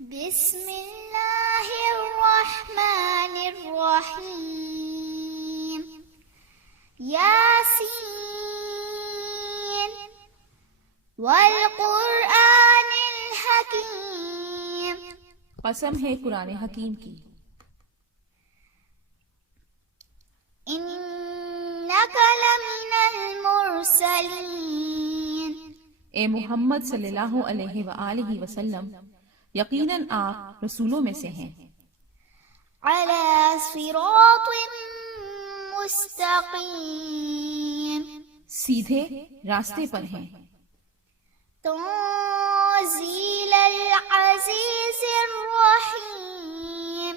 بسم اللہ الرحمن الرحیم یاسین والقرآن الحکیم، قسم ہے قرآن حکیم کی، انک لمن المرسلین، اے محمد صلی اللہ علیہ وآلہ وسلم یقیناً آپ رسولوں میں سے ہیں، علی صراط مستقیم، سیدھے راستے پر ہیں، تنزیل العزیز الرحیم،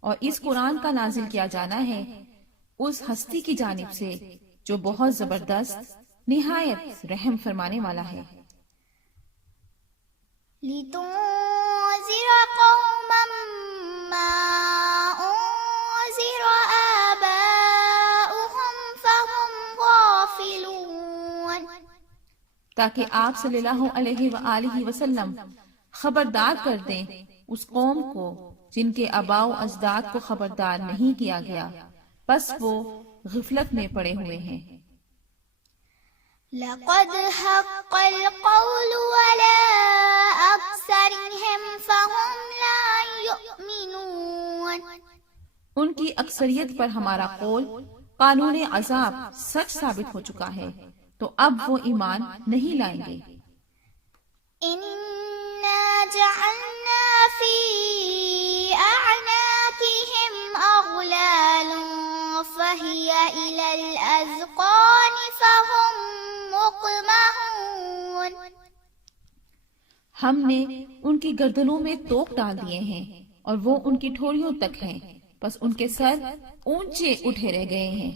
اور اس قرآن کا نازل کیا جانا ہے اس ہستی کی جانب سے جو بہت زبردست نہایت رحم فرمانے والا ہے، لتنذر قوما ما انذر آباؤهم فهم غافلون، تاکہ آپ صلی اللہ علیہ وآلہ وسلم خبردار کر دیں اس قوم کو جن کے آباء و اجداد کو خبردار نہیں کیا گیا، پس وہ غفلت میں پڑے ہوئے ہیں۔ لقد حق القول على أكثرهم فهم لا يؤمنون، ان کی اکثریت پر ہمارا قول قانون عذاب سچ ثابت ہو چکا ہے، تو اب وہ ایمان نہیں لائیں گے۔ إنا جعلنا في أعناقهم أغلالا فهي إلى الأذقان فهم مقمحون، ہم نے ان کی گردنوں میں توق ڈال دیے ہیں اور وہ ان کی ٹھوڑیوں تک ہیں، بس ان کے سر اونچے اٹھے رہ گئے ہیں۔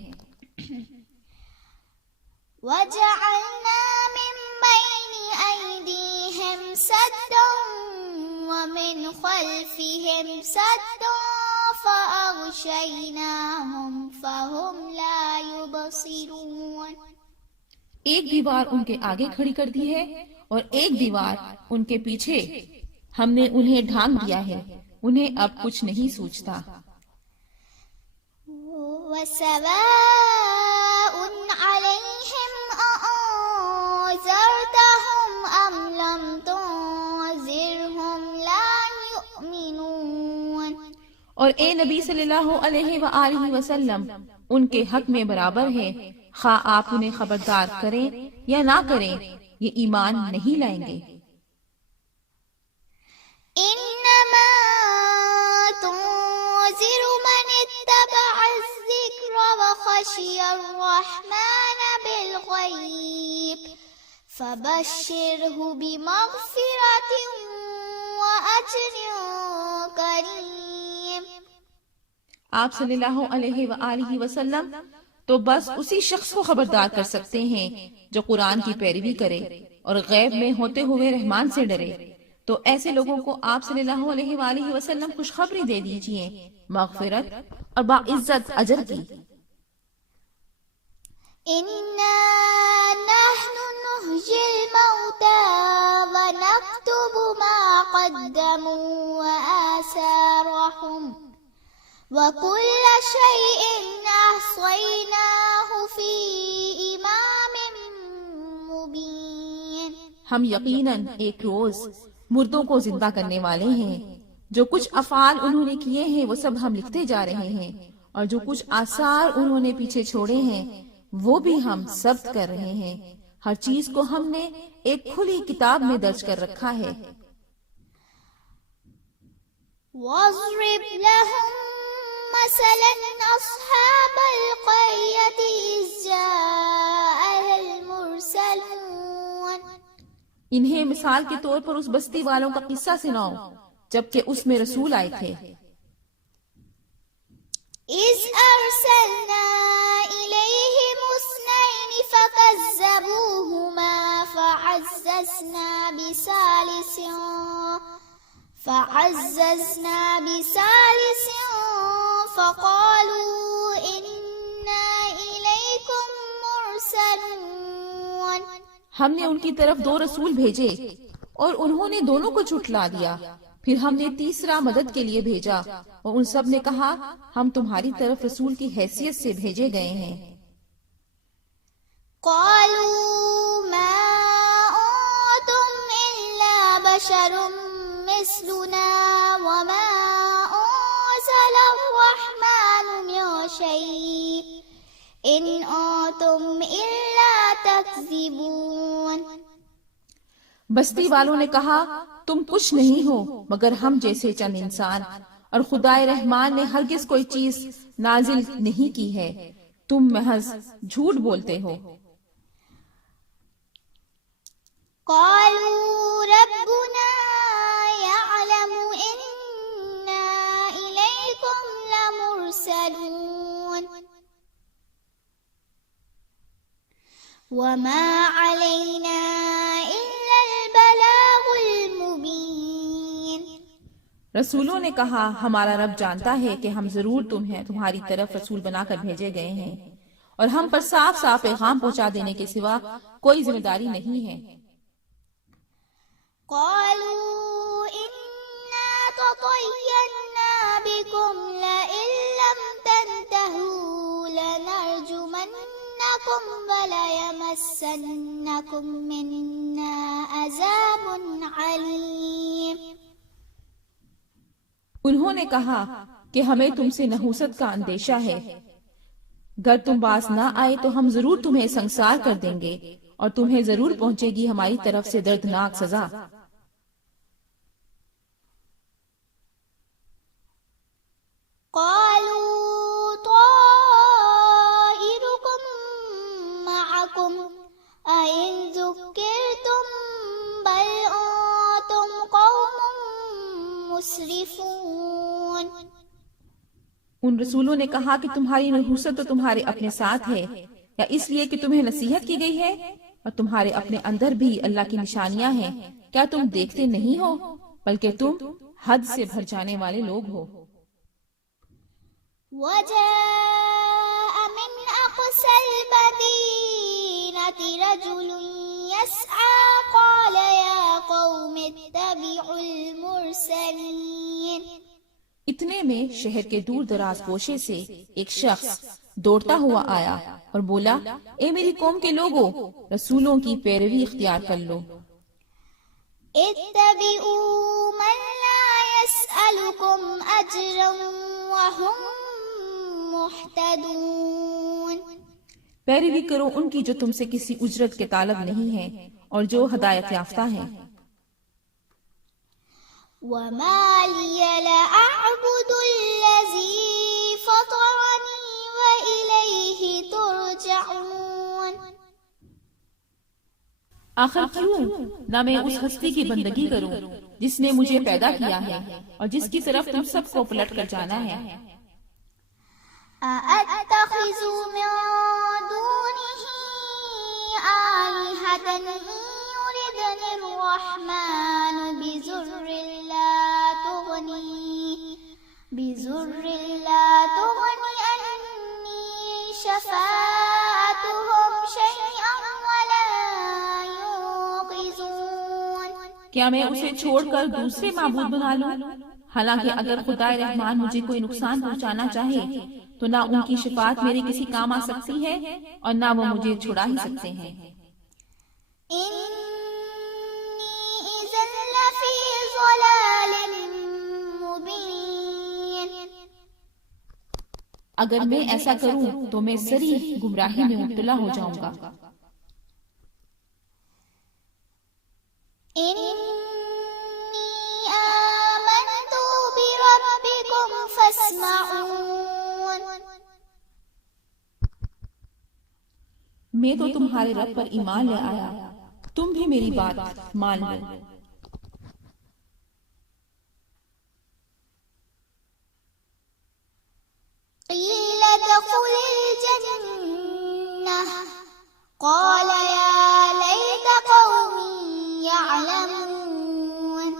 وجعلنا من بين أيديهم سدا ومن خلفهم سدا فأغشيناهم فهم لا يبصرون، ایک دیوار ان کے آگے کھڑی کر دی ہے اور ایک دیوار ان کے پیچھے، ہم نے انہیں ڈھانک دیا ہے، انہیں اب کچھ نہیں سوچتا۔ وسواء عليهم أأنذرتهم أم لم تنذرهم لا يؤمنون، اور اے نبی صلی اللہ علیہ وآلہ وسلم ان کے حق میں برابر ہے، خواہ آپ انہیں خبردار کریں یا نہ کریں، یہ ایمان نہیں لائیں گے۔ إنما تنذر من اتبع الذكر وخشي الرحمن بالغيب فبشره بمغفرة وأجر كريم، آپ صلی اللہ علیہ وآلہ وسلم تو بس اسی شخص کو خبردار کر سکتے ہیں جو قرآن کی پیروی کرے اور غیب میں ہوتے ہوئے رحمان سے ڈرے، تو ایسے لوگوں کو آپ صلی اللہ علیہ وآلہ وسلم خوشخبری دے دیجئے مغفرت اور باعزت اجر کی۔ إنا نحن نحيي الموتى ونكتب ما قدموا وآثارهم وكل شيء أحصيناه في إمام مبين، ہم یقیناً ایک روز مردوں کو زندہ کرنے والے ہیں، جو کچھ افعال انہوں نے کیے ہیں وہ سب ہم لکھتے جا رہے ہیں، اور جو کچھ آثار انہوں نے پیچھے چھوڑے ہیں وہ بھی ہم ضبط کر رہے ہیں، ہر چیز کو ہم نے ایک کھلی کتاب میں درج کر رکھا ہے۔ واضرب لهم مثلا أصحاب القرية إذ جاءها المرسلون، انہیں مثال کے طور پر اس بستی والوں کا قصہ سناؤ جبکہ اس میں رسول آئے تھے۔ إذ أرسلنا إليهم اثنين فكذبوهما فعززنا بثالث فقالوا إنا إليكم مرسلون، ہم نے ان کی طرف 2 رسول بھیجے اور انہوں نے دونوں کو جھٹلا دیا، پھر ہم نے تیسرا مدد کے لیے بھیجا اور ان سب نے کہا ہم تمہاری طرف رسول کی حیثیت سے بھیجے گئے ہیں۔ قالوا ما أنتم إلا بشر مثلنا وما أنزل الرحمن من شيء إن أنتم إلا تكذبون۔ بستی والوں نے کہا تم کچھ نہیں ہو مگر ہم جیسے چند انسان، اور خدائے رحمان نے ہرگز کوئی چیز نازل نہیں کی ہے، تم محض جھوٹ بولتے ہو۔ قالوا ربنا يعلم إنا إليكم لمرسلون وما علينا إلا البلاغ المبين۔ رسولوں نے کہا ہمارا رب جانتا ہے کہ ہم ضرور تمہاری طرف رسول بنا کر بھیجے گئے ہیں، اور ہم پر صاف صاف پیغام پہنچا دینے کے سوا کوئی ذمہ داری نہیں ہے۔ قالوا إنا تطيرنا بكم لئن لم تنتهوا لنرجمنكم وليمسنكم منا عذاب عليم۔ انہوں نے کہا کہ ہمیں تم سے نحوست کا اندیشہ ہے، گر تم باز نہ آئے تو ہم ضرور تمہیں سنسار کر دیں گے، اور تمہیں ضرور پہنچے گی ہماری طرف سے دردناک سزا۔ قالوا طائركم معكم أئن ذكرتم بل أنتم قوم مسرفون۔ ان رسولوں نے کہا کہ تمہاری نحوست تو تمہارے اپنے ساتھ ہے، یا اس لیے کہ تمہیں نصیحت کی گئی ہے، اور تمہارے اپنے اندر بھی اللہ کی نشانیاں ہیں، کیا تم دیکھتے نہیں ہو؟ بلکہ تم حد سے بھر جانے والے لوگ ہو۔ وجاء من أقصى المدينة رجل يسعى قال يا قوم اتبعوا المرسلين۔ اتنے میں شہر کے دور دراز گوشے سے ایک شخص دوڑتا ہوا آیا اور بولا اے میری قوم کے لوگوں، رسولوں کی پیروی اختیار کر لو۔ اتبعوا من لا يسألكم أجرا وهم محتدون۔ پیروی کرو ان کی جو تم سے کسی اجرت کے طالب نہیں ہیں اور جو ہدایت یافتہ ہیں۔ وما لي لا أعبد الذي فطرني وإليه ترجعون۔ آخر کیوں نہ میں اس ہستی کی بندگی کروں جس نے مجھے پیدا کیا ہے اور جس کی طرف تم سب کو پلٹ کر جانا ہے۔ أأتخذ من دونه آلهة إن يردني الرحمن بضر لا تغني عني شفاعتهم شيئا ولا ينقذون۔ کیا میں اسے چھوڑ کر دوسرے معبود بنا لوں؟ حالانکہ اگر خدائے رحمان مجھے کوئی نقصان پہنچانا چاہے تو نہ ان کی شفاعت میرے کسی کام آ سکتی ہے اور نہ وہ مجھے چھڑا ہی سکتے ہیں۔ إني إذا لفي ضلال مبين۔ اگر میں ایسا کروں تو میں صریح گمراہی میں مبتلا ہو جاؤں گا۔ إني آمنت بربكم فاسمعون۔ میں تو تمہارے رب پر ایمان لے آیا، تم بھی میری بات مان لو۔ قيل ادخل الجنة قال يا ليت قومي يعلمون۔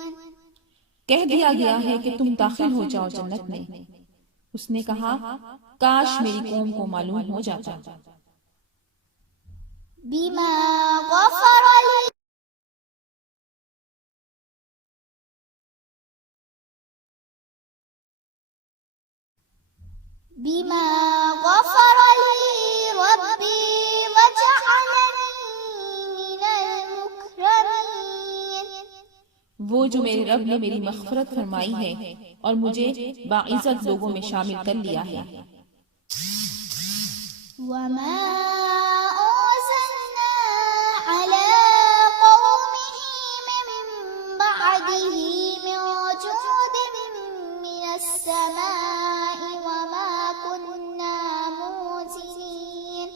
کہہ دیا گیا ہے کہ تم داخل ہو جاؤ جنت میں۔ اس نے کہا کاش میری قوم کو معلوم ہو جاتا۔ بما غفر لي بما غفر لي ربي وجعلني من المكرمين وہ جو میرے رب نے میری مغفرت فرمائی ہے اور مجھے باعزت لوگوں میں شامل کر لیا ہے۔ وما أرسلنا على قومه من بعده من جند من السماء وما كنا منزلين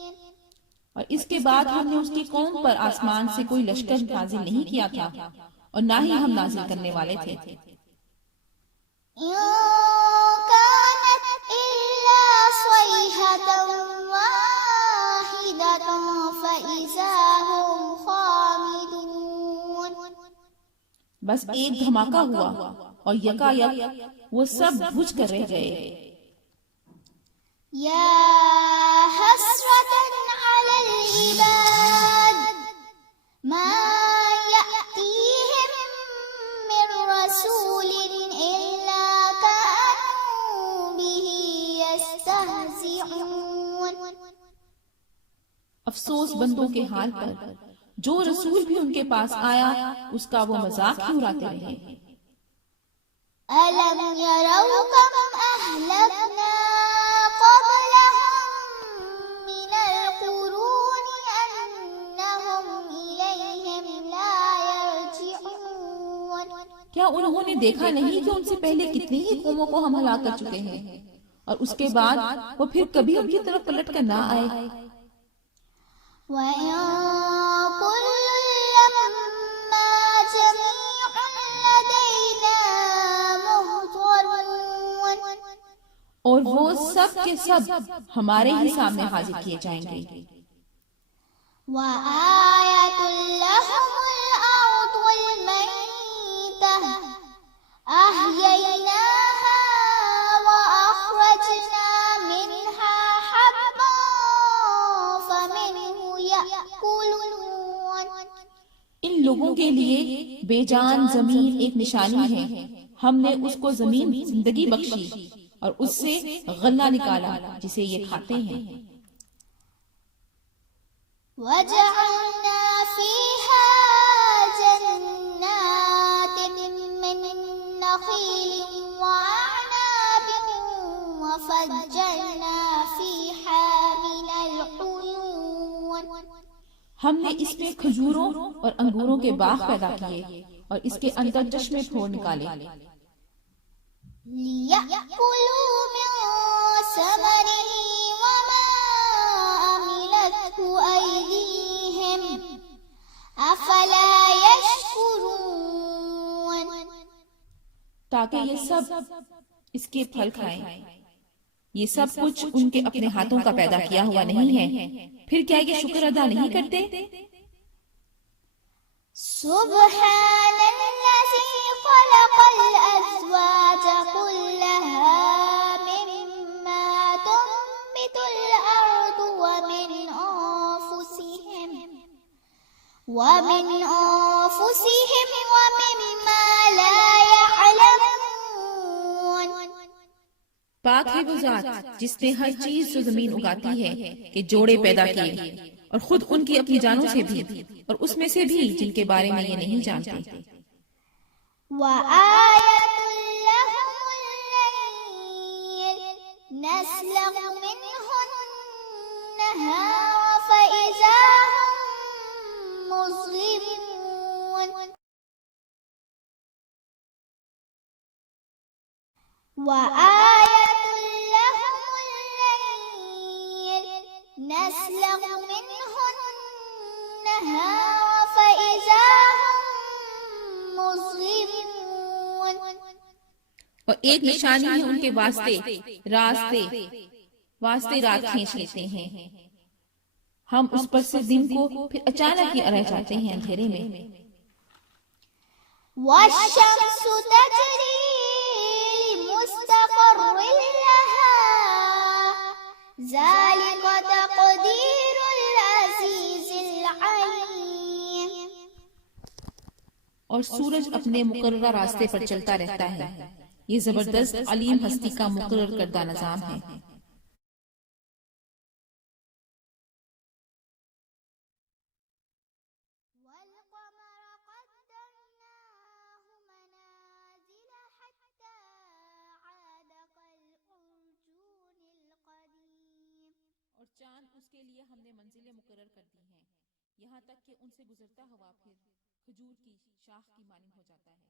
اور اس کے بعد ہم نے اس کی قوم پر آسمان سے کوئی لشکر نازل نہیں کیا تھا اور نہ ہی ہم نازل کرنے والے تھے۔ إن كانت إلا صيحة واحدة فإذا هم خامدون بس ایک دھماکہ ہوا اور یکا یک وہ سب بجھ کر رہ گئے۔ يا حسرة على العباد ما يأتيهم من رسول إلا كانوا به يستهزئون افسوس بندوں کے حال پر، جو رسول بھی ان کے پاس آیا اس کا وہ مذاق ہی اڑاتے رہے۔ ألم يروا كم أهلكنا قبلهم من القرون أنهم إليهم لا يرجعون کیا انہوں نے دیکھا نہیں کہ ان سے پہلے کتنی ہی قوموں کو ہم ہلاک کر چکے ہیں اور اس کے بعد وہ پھر کبھی ان کی طرف پلٹ کر نہ آئے۔ وَإِن كُلٌّ لَّمَّا جَمِيعٌ لَّدَيْنَا مُحْضَرُونَ اور وہ سب کے سب ہمارے ہی سامنے حاضر کیے جائیں گے۔ وَآيَةٌ لَّهُمُ الْأَرْضُ الْمَيْتَةُ أَحْيَيْنَاهَا وَأَخْرَجْنَا مِنْهَا حَبًّا فَمِنْهُ يَأْكُلُونَ ان لوگوں کے لیے بے جان زمین ایک نشانی ہے، ہم نے اس کو زمین زندگی بخشی اور اس سے غلہ نکالا جسے یہ کھاتے ہیں۔ وَجَعَلْنَا فِيهَا جَنَّاتٍ مِّن نَّخِيلٍ وَأَعْنَابٍ وَفَجَّرْنَا فِيهَا مِنَ الْعُيُونِ ہم نے اس میں کھجوروں اور انگوروں کے باغ پیدا کیے اور اس کے اندر چشمے پھوڑ نکالے، لِيَأْكُلُوا مِن ثَمَرِهِ وَمَا عَمِلَتْهُ أَيْدِيهِمْ أَفَلَا يَشْكُرُونَ تاکہ یہ سب اس کے پھل کھائیں۔ یہ سب کچھ ان کے اپنے ہاتھوں کا پیدا کیا ہوا نہیں ہے، پھر کیا یہ شکر ادا نہیں کرتے؟ سبحان الذي خلق الأزواج كلها مما تنبت الأرض ومن أنفسهم ومما لا يعلمون پاک ہے وہ ذات جس نے ہر چیز جو زمین اگاتی ہے کہ جوڑے پیدا کیے، اور خود ان کی اپنی جانوں سے بھی اور اس میں سے بھی جن کے بارے میں یہ نہیں جانتے۔ وآية لهم الليل نسلخ منه النهار فإذا هم مظلمون وآية لهم الليل نسلخ منه النهار فإذا هم مظلمون اور ایک نشانی ہے ان کے واسطے رات کھینچ لیتے ہیں، ہم اس پر سے دن کو پھر اچانک ہی رہ جاتے ہیں اندھیرے میں۔ والشمس تجري لمستقر لها ذلك تقدير العزيز العليم اور سورج اپنے مقررہ راستے پر چلتا رہتا ہے، یہ زبردست علیم ہستی کا مقرر کردہ نظام ہے۔ چاند اس کے لیے ہم نے منزلیں مقرر کر دی ہیں، یہاں تک کہ ان سے گزرتا ہوا پھر کھجور کی شاخ کی مانند ہو جاتا ہے۔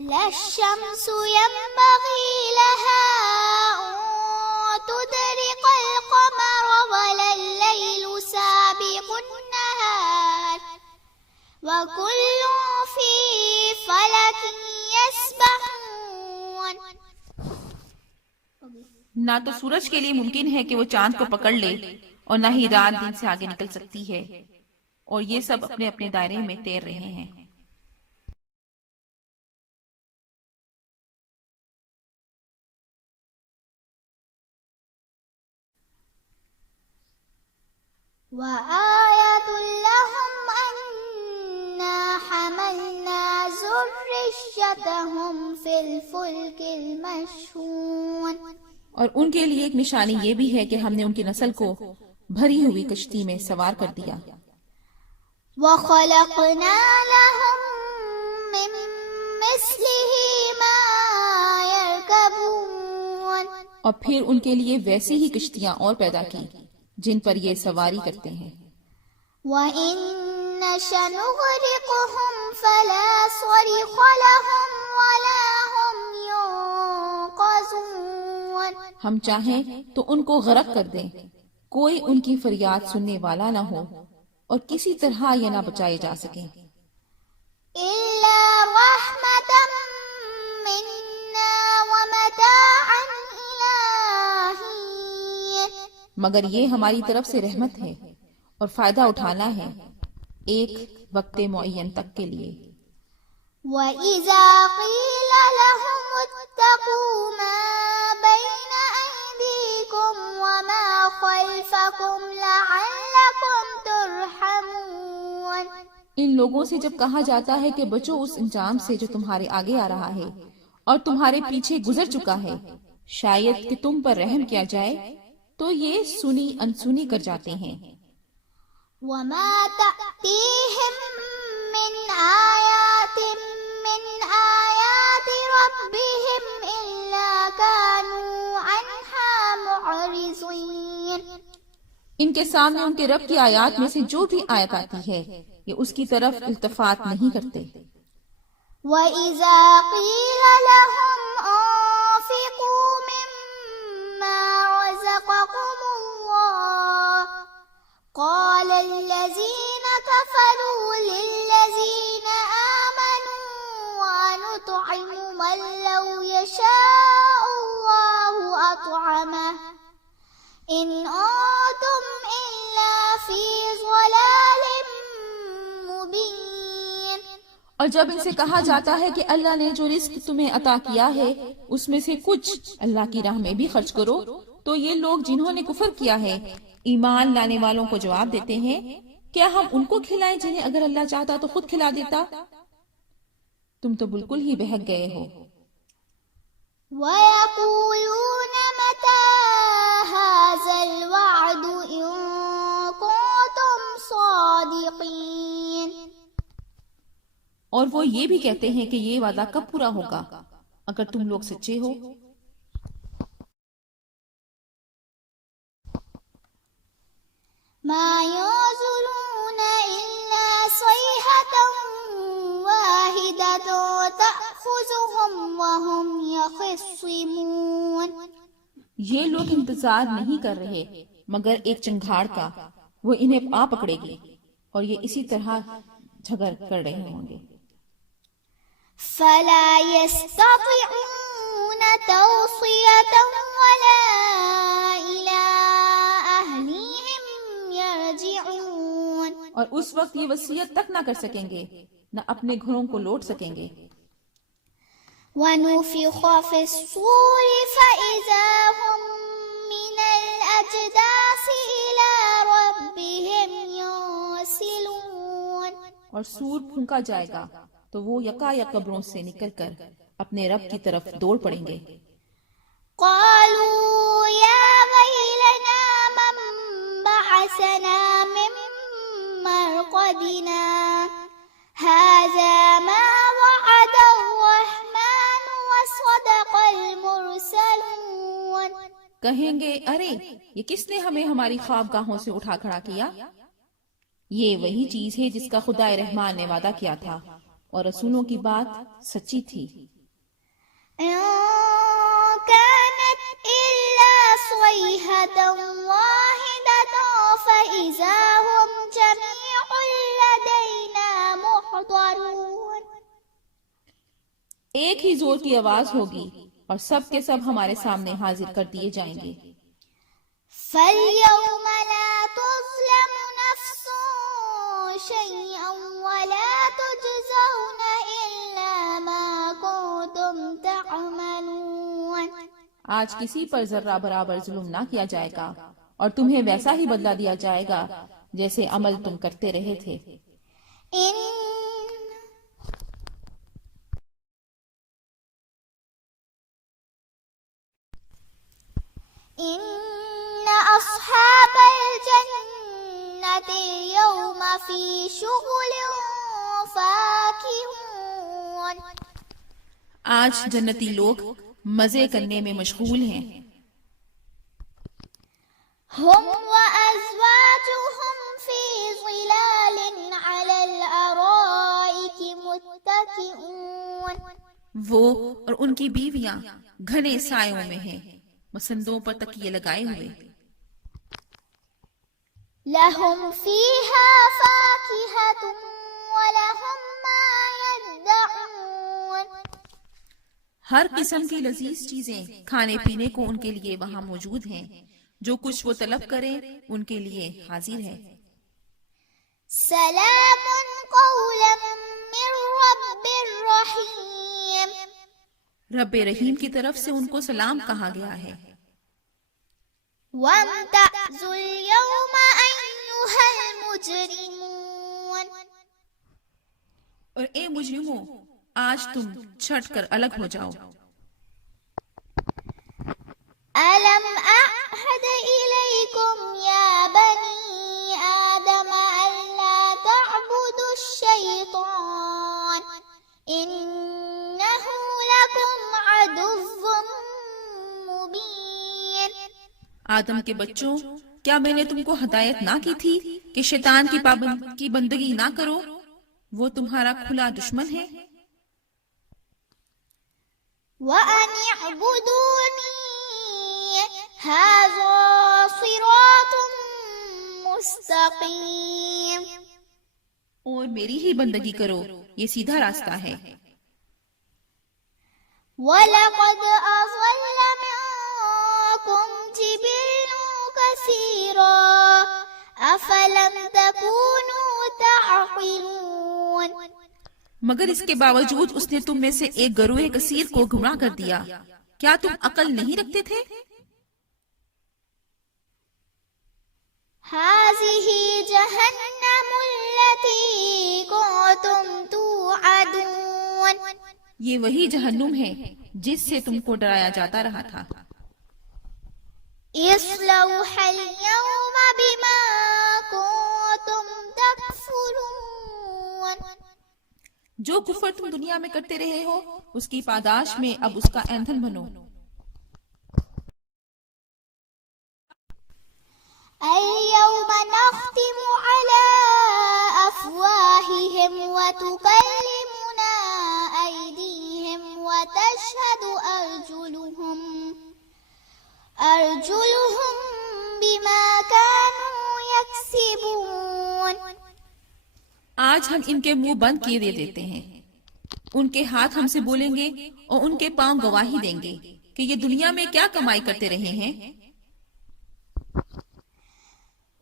لا الشمس ينبغي لها أن تدرك القمر ولا الليل سابق النهار وكل في فلك يسبحون۔ نہ تو سورج کے لیے ممکن ہے کہ وہ چاند کو پکڑ لے اور نہ ہی رات دن سے آگے نکل سکتی ہے، اور یہ سب اپنے اپنے دائرے میں تیر رہے ہیں۔ وآية لهم أنا حملنا ذريتهم في الفلك المشحون۔ اور ان کے لیے ایک نشانی یہ بھی ہے کہ ہم نے ان کی نسل کو بھری ہوئی کشتی میں سوار کر دیا۔ وخلقنا لهم من مثله ما يركبون۔ اور پھر ان کے لیے ویسی ہی کشتیاں اور پیدا کی جن پر یہ سواری کرتے ہیں۔ وَإِن نَّشَأْ نُغْرِقْهُمْ فَلَا صَرِخَ لَهُمْ وَلَا هُمْ يُنقَذُونَ۔ ہم چاہیں تو ان کو غرق کر دیں، کوئی ان کی فریاد سننے والا نہ ہو اور کسی طرح یہ نہ بچائے جا سکیں۔ إِلَّا رَحْمَةً مِّنَّا وَمَتَاعًا إِلَىٰ حِينٍ۔ مگر یہ ہماری طرف سے رحمت ہے اور فائدہ اٹھانا ہے ایک وقت معین تک کے لیے۔ وَإِذَا قِيلَ لَهُمُ اتَّقُوا مَا بَيْنَ أَيْدِيكُمْ وَمَا خَلْفَكُمْ لَعَلَّكُمْ تُرْحَمُونَ۔ ان لوگوں سے جب کہا جاتا ہے کہ بچو اس انجام سے جو تمہارے آگے آ رہا ہے اور تمہارے پیچھے گزر چکا ہے، شاید کہ تم پر رحم کیا جائے، تو یہ سنی انسنی کر جاتے ہیں۔ وَمَا تَأْتِيهِم مِّنْ آيَاتٍ مِّنْ آيَاتِ رَبِّهِمْ إِلَّا كَانُوا عَنْهَا مُعْرِضِينَ۔ ان کے سامنے ان کے رب کی آیات میں سے جو بھی آیت آتی ہے یہ اس کی طرف التفات نہیں کرتے۔ وَإِذَا قِيلَ لَهُمْ أَنفِقُوا مِمَّا رَزَقَكُمُ اللَّهُ قَالَ الَّذِينَ كَفَرُوا لِلَّذِينَ آمَنُوا وَنُطْعِمُ مَن لَّوْ يَشَاءُ اللَّهُ أَطْعَمَهُ إِنْ أَنتُمْ إِلَّا فِي ضَلَالٍ مُّبِينٍ۔ اور جب ان سے کہا جاتا ہے کہ اللہ نے جو رزق تمہیں عطا کیا ہے اس میں سے کچھ اللہ کی راہ میں بھی خرچ کرو، تو یہ لوگ جنہوں نے کفر کیا ہے ایمان لانے والوں کو جواب دیتے ہیں، کیا ہم ان کو کھلائیں جنہیں اگر اللہ چاہتا تو خود کھلا دیتا؟ تم تو بالکل ہی بہک گئے ہو۔ وَيَقُولُونَ مَتَىٰ هَٰذَا الْوَعْدُ إِن كُنتُمْ صَادِقِينَ۔ اور وہ یہ بھی کہتے ہیں کہ یہ وعدہ کب پورا ہوگا اگر تم لوگ سچے ہو۔ مَا يَنظُرُونَ إِلَّا صَيْحَةً وَاحِدَةً تَأْخُذُهُمْ وَهُمْ يَخِصِّمُونَ۔ یہ لوگ انتظار نہیں کر رہے مگر ایک چنگھاڑ کا، وہ انہیں آ پکڑے گی اور یہ اسی طرح جھگڑ کر رہے ہوں گے۔ فَلَا يَسْتَطِيعُونَ تَوْصِيَةً وَلَا إِلَىٰ أَهْلِهِمْ يَرْجِعُونَ۔ اور اس وقت یہ وصیت تک نہ کر سکیں گے، نہ اپنے گھروں کو لوٹ سکیں گے۔ وَنُفِخَ فِي الصُّورِ فَإِذَا هُم مِّنَ الْأَجْدَاثِ إِلَىٰ رَبِّهِمْ يَنسِلُونَ۔ اور سور پھونکا جائے گا تو وہ یکا یک قبروں سے نکل کر اپنے رب کی طرف دوڑ پڑیں گے۔ قَالُوا يَا وَيْلَنَا مَن بَعَثَنَا مِن مَّرْقَدِنَا هَٰذَا کہیں گے ارے یہ کس نے ہمیں ہماری خوابگاہوں سے اٹھا کھڑا کیا؟ یہ وہی چیز ہے جس کا خدا رحمان نے وعدہ کیا تھا اور رسولوں کی بات سچی تھی۔ إن كانت إلا صيحة واحدة فإذا هم جميع لدينا محضرون۔ ایک ہی زور کی آواز ہوگی اور سب کے سب ہمارے سامنے حاضر کر دیے جائیں گے۔ فاليوم لا تظلم نفس شيئا ولا تجزون إلا ما كنتم تعملون۔ آج کسی پر ذرہ برابر ظلم نہ کیا جائے گا اور تمہیں ویسا ہی بدلہ دیا جائے گا جیسے عمل تم کرتے رہے تھے۔ إن أصحاب الجنة اليوم في شغل فاكهون۔ آج جنتی لوگ مزے کرنے میں مشغول ہیں۔ هم وأزواجهم في ظلال على الأرائك متكئون۔ وہ اور ان کی بیویاں گھنے سایوں میں ہیں، مسندوں پر تکیے لگائے ہوئے۔ لهم فيها فاكهة ولهم ما يدعون۔ ہر قسم کی لذیذ چیزیں کھانے پینے کو ان کے لیے وہاں موجود ہیں، جو کچھ وہ طلب کریں ان کے لیے حاضر ہے۔ سلام قولا من رب رحیم۔ رب رحیم کی طرف سے ان کو سلام کہا گیا ہے۔ وامتازوا اليوم أيها المجرمون۔ اور اے مجرموں، آج تم چھٹ کر الگ ہو جاؤ۔ ألم أعهد إليكم يا بني آدم ألا تعبدوا الشيطان إنه لكم عدو مبين۔ آدم کے بچوں، کیا میں نے تم کو ہدایت نہ کی تھی کہ شیطان کی بندگی نہ کرو؟ وہ تمہارا کھلا دشمن ہے۔ وأن اعبدوني هذا صراط مستقيم۔ اور میری ہی بندگی کرو، یہ سیدھا راستہ ہے۔ وَلَقَدْ أَضَلَّ مِنكُمْ جِبِلًّا كَثِيرًا أَفَلَمْ تَكُونُوا تَعْقِلُونَ۔ مگر اس کے باوجود اس نے تم میں سے ایک گروہ کثیر کو گمراہ کر دیا، کیا تم عقل نہیں رکھتے تھے؟ هذه جهنم التي كنتم توعدون۔ یہ وہی جہنم ہے جس سے تم کو ڈرایا جاتا رہا تھا۔ اصلوها اليوم بما كنتم تكفرون۔ جو کفر تم دنیا میں کرتے رہے ہو، اس کی پاداش میں اب اس کا ایندھن بنو۔ اليوم نختم على أفواههم وتكلمنا أيديهم وتشهد أرجلهم بما كانوا يكسبون۔ آج ہم ان کے منہ بند کیے دے دیتے ہیں، ان کے ہاتھ ہم سے بولیں گے اور ان کے پاؤں گواہی دیں گے کہ یہ دنیا میں کیا کمائی کرتے رہے ہیں۔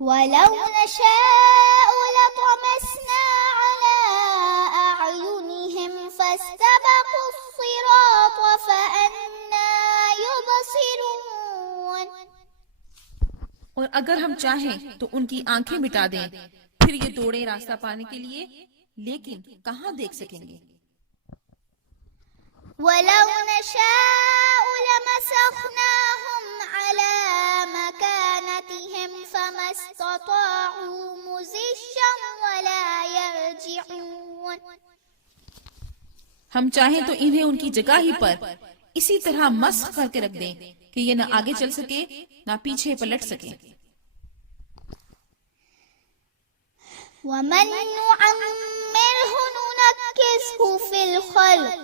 وَلَوْ نَشَاءُ لَطَمَسْنَا عَلَىٰ أَعْيُنِهِمْ فَاسْتَبَقُوا الصِّرَاطَ فَأَنَّىٰ يُبْصِرُونَ۔ اور اگر ہم چاہیں تو ان کی آنکھیں مٹا دیں، پھر یہ دوڑیں راستہ پانے کے لیے، لیکن کہاں دیکھ سکیں گے۔ وَلَوْ نَشَاءُ لَمَسَخْنَاهُمْ عَلَىٰ مَكَانَتِهِمْ فَمَا اسْتَطَاعُوا مُضِيًّا وَلَا يَرْجِعُونَ۔ ہم چاہیں تو انہیں ان کی جگہ ہی پر اسی طرح مسخ کر کے رکھ دیں کہ کہ یہ نہ آگے چل سکے نہ پیچھے پلٹ سکے۔ وَمَن نُعَمِّرْهُ نُنَكِّسْهُ فِي الْخَلْقِ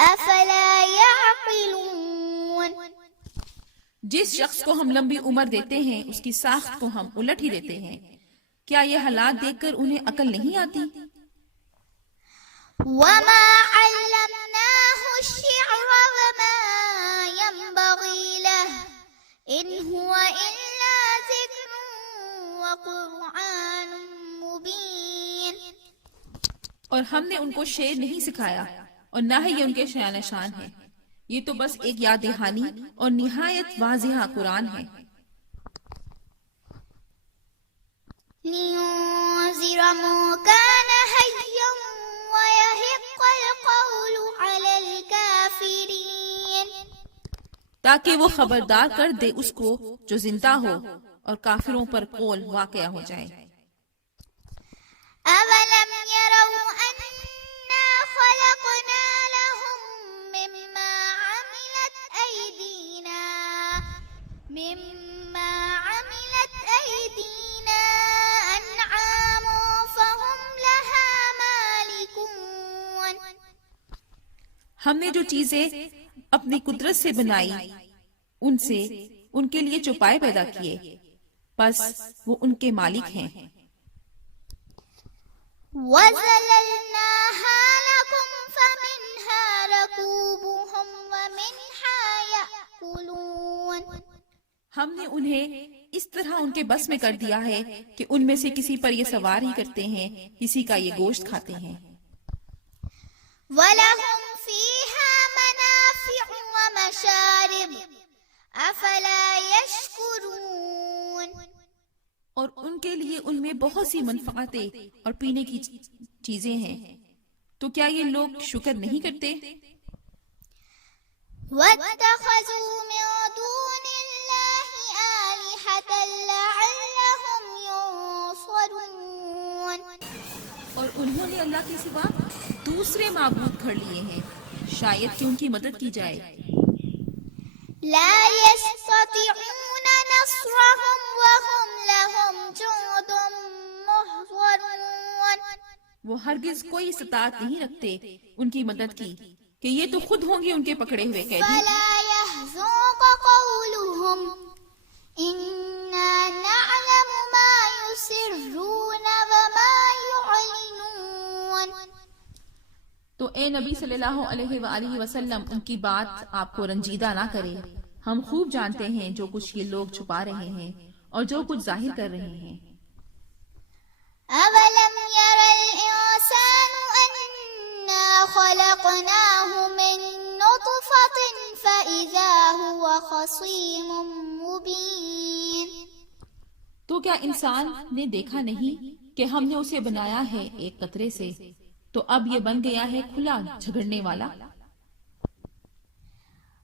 أَفَلَا يَعْقِلُونَ۔ جس شخص کو ہم لمبی عمر دیتے ہیں اس کی ساخت کو ہم الٹ ہی دیتے ہیں، کیا یہ حالات دیکھ کر انہیں عقل نہیں آتی؟ وَمَا عَلَّمْنَاهُ الشِّعْرَ وَمَا يَنبَغِي لَهُ إِنْ هُوَ إِلَّا ذِكْرٌ وَقُرْآنٌ مُبِينٌ۔ اور ہم نے ان کو شعر نہیں سکھایا اور نہ ہی یہ ان کے شایان شان ہے، یہ تو بس ایک یاد دہانی اور نہایت واضح قرآن ہے۔ لِيُنذِرَ مَن كَانَ حَيًّا وَيَحِقَّ الْقَوْلُ عَلَى الْكَافِرِينَ۔ تاکہ وہ خبردار کر دے اس کو جو زندہ ہو اور کافروں پر قول واقع ہو جائے۔ أَوَلَمْ يَرَوْا أَنَّا خَلَقْنَا لَهُم مِّمَّا عَمِلَتْ أَيْدِينَا أَنْعَامًا فَهُمْ لَهَا مَالِكُونَ۔ ہم نے جو چیزیں اپنی قدرت سے بنائی ان سے ان کے لیے چوپائے پیدا کیے، پس وہ ان کے مالک ہیں۔ وَزَلَلْنَاهَا لَكُمْ فَمِنْهَا رَكُوبُهُمْ وَمِنْهَا يَأْكُلُونَ۔ ہم نے انہیں اس طرح ان کے بس میں کر دیا ہے کہ ان میں سے کسی پر یہ سوار ہی کرتے ہیں، کسی کا یہ گوشت کھاتے ہیں۔ وَلَهُمْ فِيهَا مَنَافِعُ وَمَشَارِبُ أَفَلَا يَشْكُرُونَ۔ اور ان کے لیے ان میں بہت سی منفعتیں اور پینے کی چیزیں ہیں، تو کیا یہ لوگ شکر نہیں کرتے؟ وَاتَّخَذُوا مِن دُونِ اللَّهِ آلِهَةً لَعَلَّهُمْ يُنصَرُونَ۔ اور انہوں نے اللہ کے سوا دوسرے معبود کھڑ لیے ہیں، شاید کہ ان کی مدد کی جائے۔ لا يستطيعون نصرهم وهم لهم جند محضرون۔ وہ ہرگز کوئی استطاعت نہیں رکھتے ان کی مدد کی کہ یہ تو خود ہوں گے ان کے پکڑے ہوئے قیدی۔ فلا يحزنك قولهم إنا نعلم ما يسرون وما يعلنون۔ تو اے نبی صلی اللہ علیہ وآلہ وسلم ان کی بات آپ کو رنجیدہ نہ کرے، ہم خوب جانتے ہیں جو کچھ یہ لوگ چھپا رہے ہیں اور جو کچھ ظاہر کر رہے ہیں۔ أَوَلَمْ يَرَ الْإِنسَانُ أَنَّا خَلَقْنَاهُ مِن نُّطْفَةٍ فَإِذَا هُوَ خَصِيمٌ مُّبِينٌ۔ تو کیا انسان نے دیکھا نہیں کہ ہم نے اسے بنایا ہے ایک قطرے سے، تو اب یہ بن گیا ہے کھلا جھگڑنے والا۔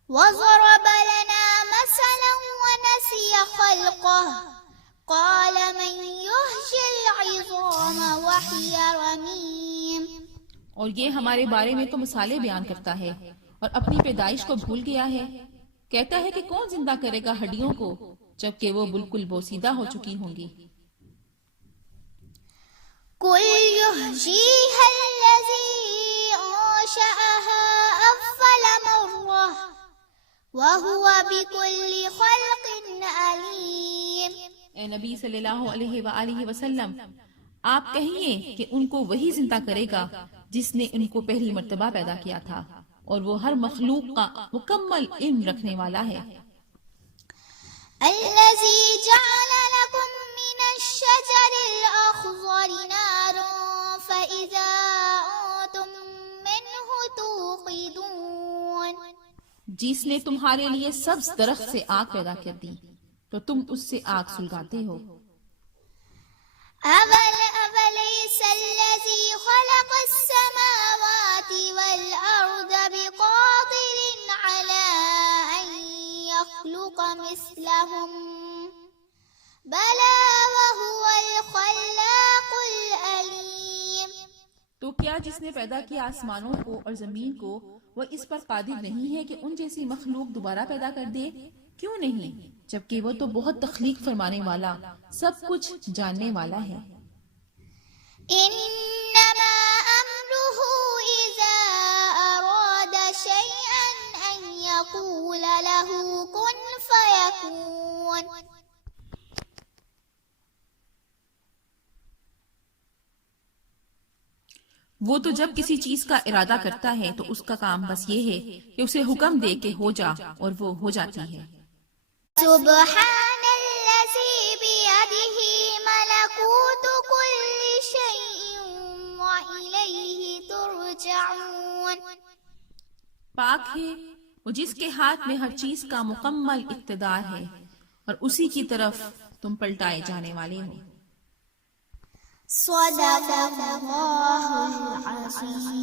وَضَرَبَ لَنَا مَثَلًا وَنَسِيَ خَلْقَهُ قَالَ مَن يُحْيِي الْعِظَامَ وَهِيَ رَمِيمٌ۔ اور یہ ہمارے بارے میں تو مثالیں بیان کرتا ہے اور اپنی پیدائش کو بھول گیا ہے، کہتا ہے کہ کون زندہ کرے گا ہڈیوں کو جبکہ وہ بالکل بوسیدہ ہو چکی ہوں گی۔ قُلْ يُحْيِيهَا الَّذِي أَنشَأَهَا أَوَّلَ مَرَّةٍ وَهُوَ بِكُلِّ خَلْقٍ عَلِيمٌ۔ اے نبی صلی اللہ علیہ وآلہ وسلم، آپ کہیے کہ ان کو وہی زندہ کرے گا جس نے ان کو پہلی مرتبہ پیدا کیا تھا، اور وہ ہر مخلوق کا مکمل علم رکھنے والا ہے۔ الَّذِي جَعَلَ لَكُم مِّنَ الشَّجَرِ الْأَخْضَرِ نَارًا فَإِذَا أَنتُم مِّنْهُ تُوقِدُونَ۔ جس نے تمہارے لیے سبز درخت سے آگ پیدا کر دی تو تم اس سے آگ سلگاتے ہو۔ أَوَلَيْسَ الَّذِي خَلَقَ السَّمَاوَاتِ وَالْأَرْضَ بِقَادِرٍ عَلَىٰ أَن يَخْلُقَ مِثْلَهُم بَلَىٰ وَهُوَ الْخَلَّاقُ الْعَلِيمُ۔ تو کیا جس نے پیدا کیا آسمانوں کو اور زمین کو وہ اس پر قادر نہیں ہے کہ ان جیسی مخلوق دوبارہ پیدا کر دے؟ کیوں نہیں، جبکہ وہ تو بہت تخلیق فرمانے والا، سب کچھ جاننے والا ہے۔ إنما أمره إذا أراد شيئا أن يقول له كن فيكون۔ وہ تو جب کسی چیز کا ارادہ کرتا ہے تو اس کا کام بس یہ ہے کہ اسے حکم دے کہ ہو جا، اور وہ ہو جاتی ہے۔ سبحان الذي بيده ملكوت كل شيء وإليه ترجعون۔ پاک ہے وہ جس کے ہاتھ میں ہر چیز کا مکمل اقتدار ہے، اور اسی کی طرف تم پلٹائے جانے والے ہو۔ صدق اللہ العظیم۔